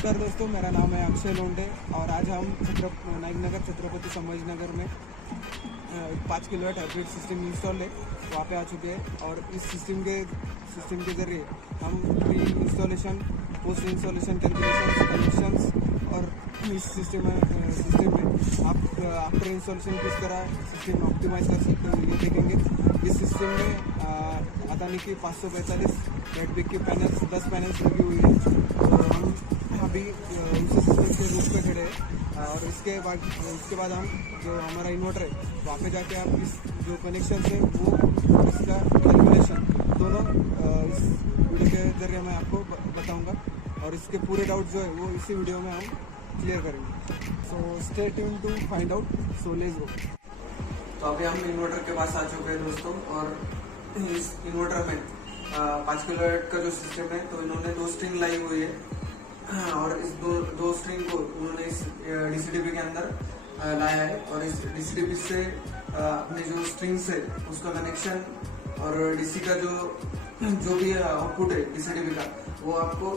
नमस्कार दोस्तों, मेरा नाम है अक्षय लोंडे और आज हम नायक नगर छत्रपति संभाजी नगर में 5 किलोवाट हाइब्रिड सिस्टम इंस्टॉल है वहाँ पे आ चुके हैं। और इस सिस्टम के ज़रिए हम pre installation, post installation calculation, connections और इस सिस्टम में आप आफ्टर इंस्टॉलेशन किस तरह सिस्टम ऑप्टिमाइज कर सकते हो ये देखेंगे। इस सिस्टम में अदानी की 545 रेडपिक के पैनल्स 10 पैनल्स लगी हुई है। तो हम अभी उसी सिस्टम के रूप पे खड़े हैं और उसके बाद हम जो हमारा इन्वर्टर है वहाँ पे जाके आप इस जो कनेक्शन है वो इसका कैलकुलेशन दोनों इस वीडियो के जरिए मैं आपको बताऊंगा और इसके पूरे डाउट जो है वो इसी वीडियो में हम क्लियर करेंगे। So stay tuned to find out. So let's go. तो अभी हम इन्वर्टर के पास आ चुके हैं दोस्तों और इस इन्वर्टर में 5 किलोवाट का जो सिस्टम है तो इन्होंने 2 स्ट्रिंग लाई हुई है और इस दो स्ट्रिंग को उन्होंने इस डीसीडीपी के अंदर लाया है और इस डीसीडीपी से अपने जो स्ट्रिंग्स है उसका कनेक्शन और डीसी का जो भी आउटपुट है डीसीडीपी का वो आपको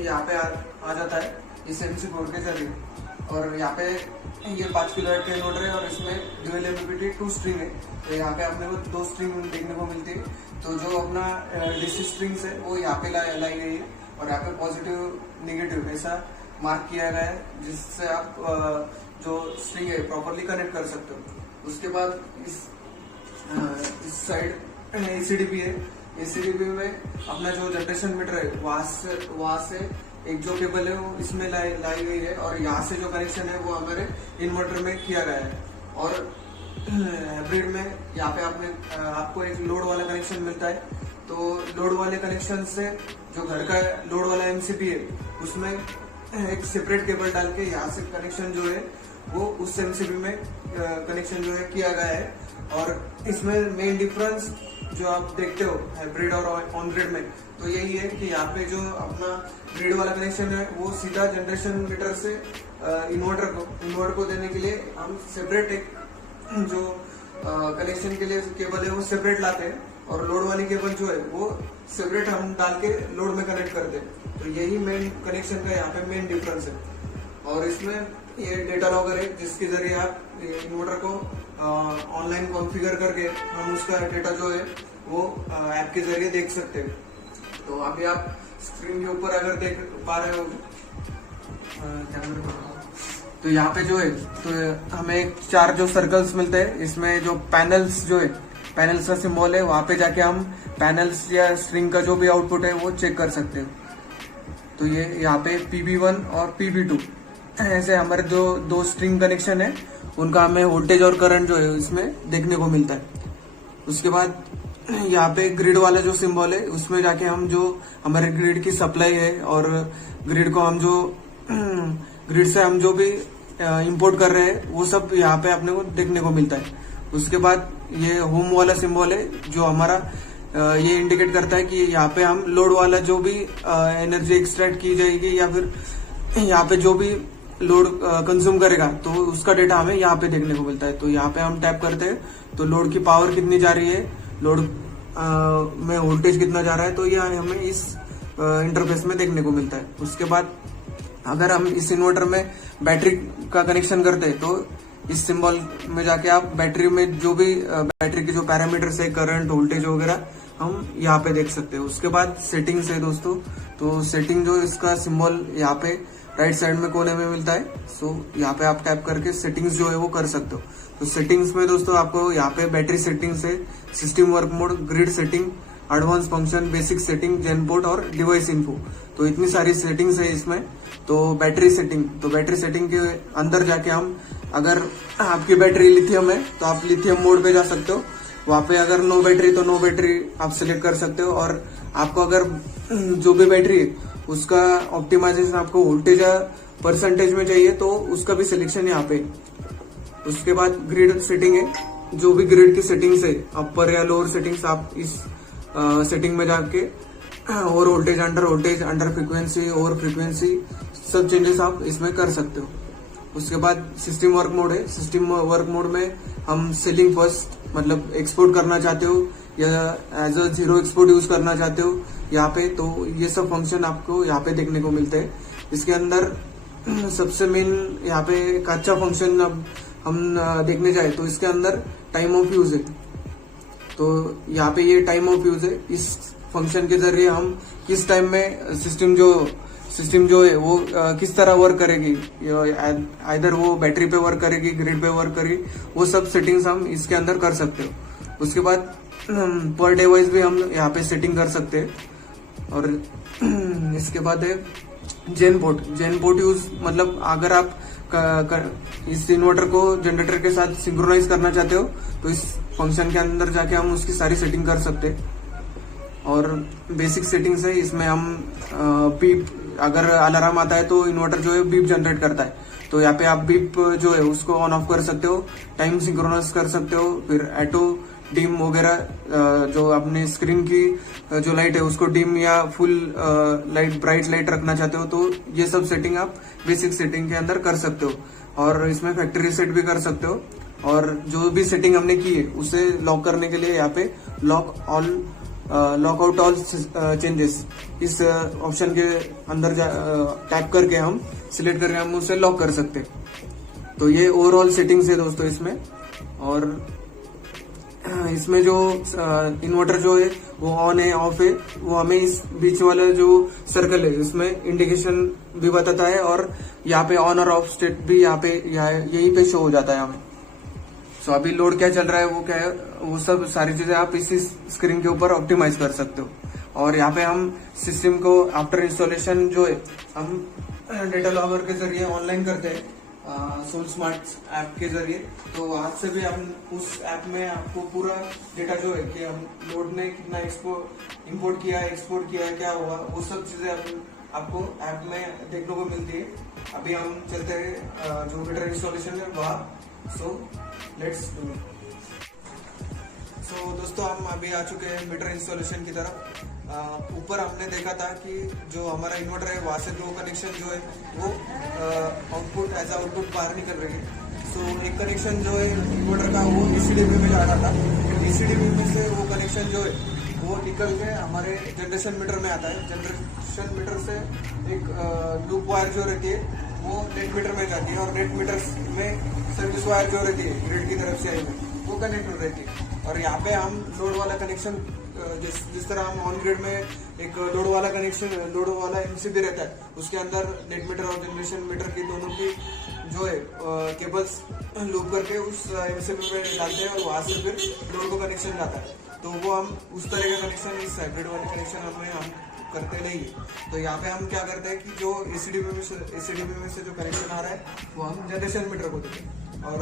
यहाँ पे आ जाता है इस एमसी बोर्ड के जरिए। और यहाँ पे ये 5 किलोवाट का इन्वर्टर है और इसमें ड्यूअल एमपीपीटी 2 स्ट्रिंग है। तो यहाँ पे अपने को 2 स्ट्रिंग देखने को मिलती है। तो जो अपना डीसी स्ट्रिंग्स है वो यहाँ पे लाई गई है और यहाँ पे पॉजिटिव नेगेटिव ऐसा मार्क किया गया है जिससे आप जो स्ट्रिंग है प्रॉपरली कनेक्ट कर सकते हो। उसके बाद इस साइड एसीडीपी है। एसीडीपी में अपना जो जनरेशन मीटर है वहां से एक जो केबल है वो इसमें लाई गई है और यहाँ से जो कनेक्शन है वो हमारे इन्वर्टर में किया गया है। और हाइब्रिड में यहाँ पे आपको एक लोड वाला कनेक्शन मिलता है। तो लोड वाले कनेक्शन से जो घर का लोड वाला एमसीपी है उसमें एक सेपरेट केबल डाल के यहाँ से कनेक्शन जो है वो उस एमसीपी में कनेक्शन जो है किया गया है। और इसमें मेन डिफरेंस जो आप देखते हो हाइब्रिड और ऑन ग्रिड में तो यही है कि यहाँ पे जो अपना ग्रिड वाला कनेक्शन है वो सीधा जनरेशन मीटर से इन्वर्टर को देने के लिए हम सेपरेट एक जो कनेक्शन के लिए केबल है वो सेपरेट लाते हैं और लोड वाली केबल जो है वो सेपरेट हम डाल के लोड में कनेक्ट करते हैं। तो यही मेन कनेक्शन का यहाँ पे मेन डिफरेंस है। और इसमें ये डेटा लॉगर है जिसके जरिए आप इन्वर्टर को ऑनलाइन कॉन्फ़िगर करके हम उसका डेटा जो है वो ऐप के जरिए देख सकते हैं। तो अभी आप स्क्रीन के ऊपर अगर देख पा रहे हो तो यहाँ पे जो है तो हमें 4 जो सर्कल्स मिलते हैं। इसमें जो पैनल्स जो है पैनल्स का सिंबल है वहां पे जाके हम पैनल्स या स्ट्रिंग का जो भी आउटपुट है वो चेक कर सकते हैं। तो ये यहाँ पे PB1 और PB2 ऐसे हमारे जो 2 स्ट्रिंग कनेक्शन है उनका हमें वोल्टेज और करंट जो है इसमें देखने को मिलता है। उसके बाद यहाँ पे ग्रिड वाला जो सिंबल है उसमें जाके हम जो हमारे ग्रिड की सप्लाई है और ग्रिड को हम जो ग्रिड से हम जो भी इंपोर्ट कर रहे हैं वो सब यहाँ पे अपने को देखने को मिलता है। उसके बाद ये होम वाला सिंबल है जो हमारा ये इंडिकेट करता है कि यहाँ पे हम लोड वाला जो भी एनर्जी एक्सट्रैक्ट की जाएगी या फिर यहाँ पे जो भी लोड कंज्यूम करेगा तो उसका डेटा हमें यहाँ पे देखने को मिलता है। तो यहाँ पे हम टैप करते हैं तो लोड की पावर कितनी जा रही है, लोड में वोल्टेज कितना जा रहा है, तो ये हमें इस इंटरफेस में देखने को मिलता है। उसके बाद अगर हम इस इन्वर्टर में बैटरी का कनेक्शन करते हैं तो इस सिंबल में जाके आप बैटरी में जो भी बैटरी के जो पैरामीटर्स है, करंट, वोल्टेज वगैरह हम यहाँ पे देख सकते हैं। उसके बाद सेटिंग्स है दोस्तों। तो सेटिंग जो इसका सिंबल यहाँ पे राइट साइड में कोने में मिलता है। सो यहाँ पे आप टैप करके सेटिंग्स जो है वो कर सकते हो। तो सेटिंग्स में दोस्तों आपको यहाँ पे बैटरी सेटिंग्स है, system work mode, grid setting, advance function, basic setting, gen port और डिवाइस इन्फो। तो इतनी सारी सेटिंग्स है इसमें। तो बैटरी सेटिंग के अंदर जाके हम अगर आपकी बैटरी लिथियम है तो आप लिथियम मोड पे जा सकते हो। वहाँ पे अगर नो बैटरी तो नो बैटरी आप सिलेक्ट कर सकते हो। और आपको अगर जो भी बैटरी है उसका ऑप्टिमाइजेशन आपको वोल्टेज या परसेंटेज में चाहिए तो उसका भी सिलेक्शन यहाँ पे। उसके बाद ग्रिड सेटिंग है, जो भी ग्रिड की सेटिंग्स है अपर या लोअर सेटिंग्स आप इस सेटिंग में जाके और voltage, under frequency, over frequency सब चेंजेस आप इसमें कर सकते हो। उसके बाद सिस्टम वर्क मोड है। सिस्टम वर्क मोड में हम सेलिंग फर्स्ट मतलब एक्सपोर्ट करना चाहते हो या एज अ 0 एक्सपोर्ट यूज करना चाहते हो यहाँ पे, तो ये सब फंक्शन आपको यहाँ पे देखने को मिलते हैं। इसके अंदर सबसे मेन यहाँ पे एक अच्छा फंक्शन अब हम देखने जाए तो इसके अंदर टाइम ऑफ यूज है। तो यहाँ पे ये टाइम ऑफ यूज है। इस फंक्शन के जरिए हम किस टाइम में सिस्टम जो है वो किस तरह वर्क करेगी, आइदर वो बैटरी पे वर्क करेगी, ग्रिड पे वर्क करेगी, वो सब सेटिंग्स हम इसके अंदर कर सकते हो। उसके बाद पर डिवाइस भी हम यहाँ पे सेटिंग कर सकते हैं। और इसके बाद है जेन पोर्ट यूज, मतलब अगर आप इस इन्वर्टर को जनरेटर के साथ सिंक्रोनाइज करना चाहते हो तो इस फंक्शन के अंदर जाके हम उसकी सारी सेटिंग कर सकते हैं। और बेसिक सेटिंग्स है इसमें, हम बीप, अगर अलार्म आता है तो इन्वर्टर जो है बीप जनरेट करता है, तो यहाँ पे आप बीप जो है उसको ऑन ऑफ कर सकते हो, टाइम सिंक्रोनाइज कर सकते हो, फिर ऑटो डिम वगैरह जो अपने स्क्रीन की जो लाइट है उसको डिम या फुल लाइट, ब्राइट लाइट रखना चाहते हो तो ये सब सेटिंग आप बेसिक सेटिंग के अंदर कर सकते हो। और इसमें फैक्ट्री रीसेट भी कर सकते हो। और जो भी सेटिंग हमने की है उसे लॉक करने के लिए यहाँ पे लॉक आउट ऑल चेंजेस, इस ऑप्शन के अंदर टैप करके हम सिलेक्ट करके हम उसे लॉक कर सकते हैं। तो ये ओवरऑल सेटिंग्स है दोस्तों इसमें। और इसमें जो इन्वर्टर जो है वो ऑन है ऑफ है वो हमें इस बीच वाला जो सर्कल है इसमें इंडिकेशन भी बताता है, और यहाँ पे ऑन और ऑफ स्टेट भी यहाँ पे यही पे शो हो जाता है हमें। सो अभी लोड क्या चल रहा है, वो क्या है, वो सब सारी चीजें आप इसी स्क्रीन के ऊपर ऑप्टिमाइज कर सकते हो। और यहाँ पे हम सिस्टम को आफ्टर इंस्टॉलेशन जो है हम डेटा लॉगर के जरिए ऑनलाइन करते हैं, सोल स्मार्ट ऐप के जरिए। तो वहां से भी हम उस ऐप में आपको पूरा डेटा जो है कि हम लोड ने कितना इंपोर्ट किया है, एक्सपोर्ट किया है, क्या हुआ, वो सब चीजें आपको ऐप में देखने को मिलती है। अभी हम चलते हैं जो मीटर इंस्टॉलेशन है वहाँ। So let's do it. So दोस्तों हम अभी आ चुके हैं मीटर इंस्टॉलेशन की तरफ। ऊपर हमने देखा था कि जो हमारा इन्वर्टर है वहाँ से दो कनेक्शन जो है वो आउटपुट एज आउटपुट बाहर निकल रही है। सो एक कनेक्शन जो है इन्वर्टर का वो डीसीडीबी में जा रहा था, डीसीडीबी में से वो कनेक्शन जो है वो निकल के हमारे जनरेशन मीटर में आता है। जनरेशन मीटर से एक लूप वायर जो रहती है वो नेट मीटर में जाती है, और नेट मीटर में सर्विस वायर जो रहती है ग्रिड की तरफ से आई है वो कनेक्ट हो रहती है। और यहाँ पे हम लोड वाला कनेक्शन, जिस तरह हम ऑन ग्रिड में एक लोड वाला कनेक्शन, लोड वाला एमसीबी रहता है, उसके अंदर नेट मीटर और जनरेशन मीटर की दोनों की जो है केबल्स लूप करके उस एमसीबी में डालते हैं और वहां से फिर लोड को कनेक्शन जाता है। तो वो हम उस तरह का कनेक्शन, इस हाइब्रिड वाले कनेक्शन हम करते नहीं है। तो यहाँ पे हम क्या करते हैं कि जो एसीडीबी में से जो कनेक्शन आ रहा है वो हम जनरेशन मीटर को देते हैं, और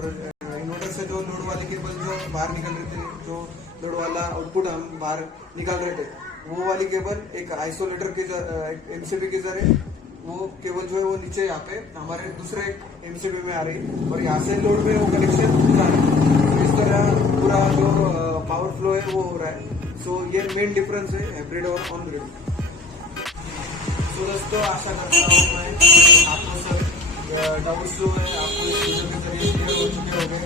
इन्वर्टर से जो लोड वाले केबल जो बाहर निकल रहे थे, जो लोड वाला आउटपुट हम बाहर निकाल रहे थे, वो वाली केबल एक आइसोलेटर के एमसीबी के जरिए वो केबल जो है वो नीचे यहाँ पे हमारे दूसरे एमसीबी में आ रही है, और यहाँ से लोड में वो कनेक्शन जा रहा है। तो इस तरह पूरा जो पावर फ्लो है वो हो रहा है। सो ये मेन डिफरेंस है हाइब्रिड और ऑन ग्रिड। तो दोस्तों आशा करता हूँ मैं आपको सब डाउट्स जो है आपको इस वीडियो के जरिए क्लियर हो चुके होंगे।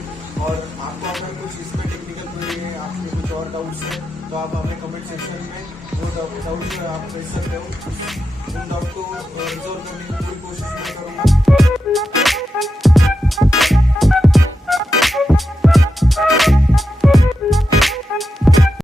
और आपको अगर कुछ इसमें टेक्निकल क्वेरी है, आपके कुछ और डाउट्स है, तो आप हमें कमेंट सेक्शन में वो डाउट जो है आप भेज सकते हो।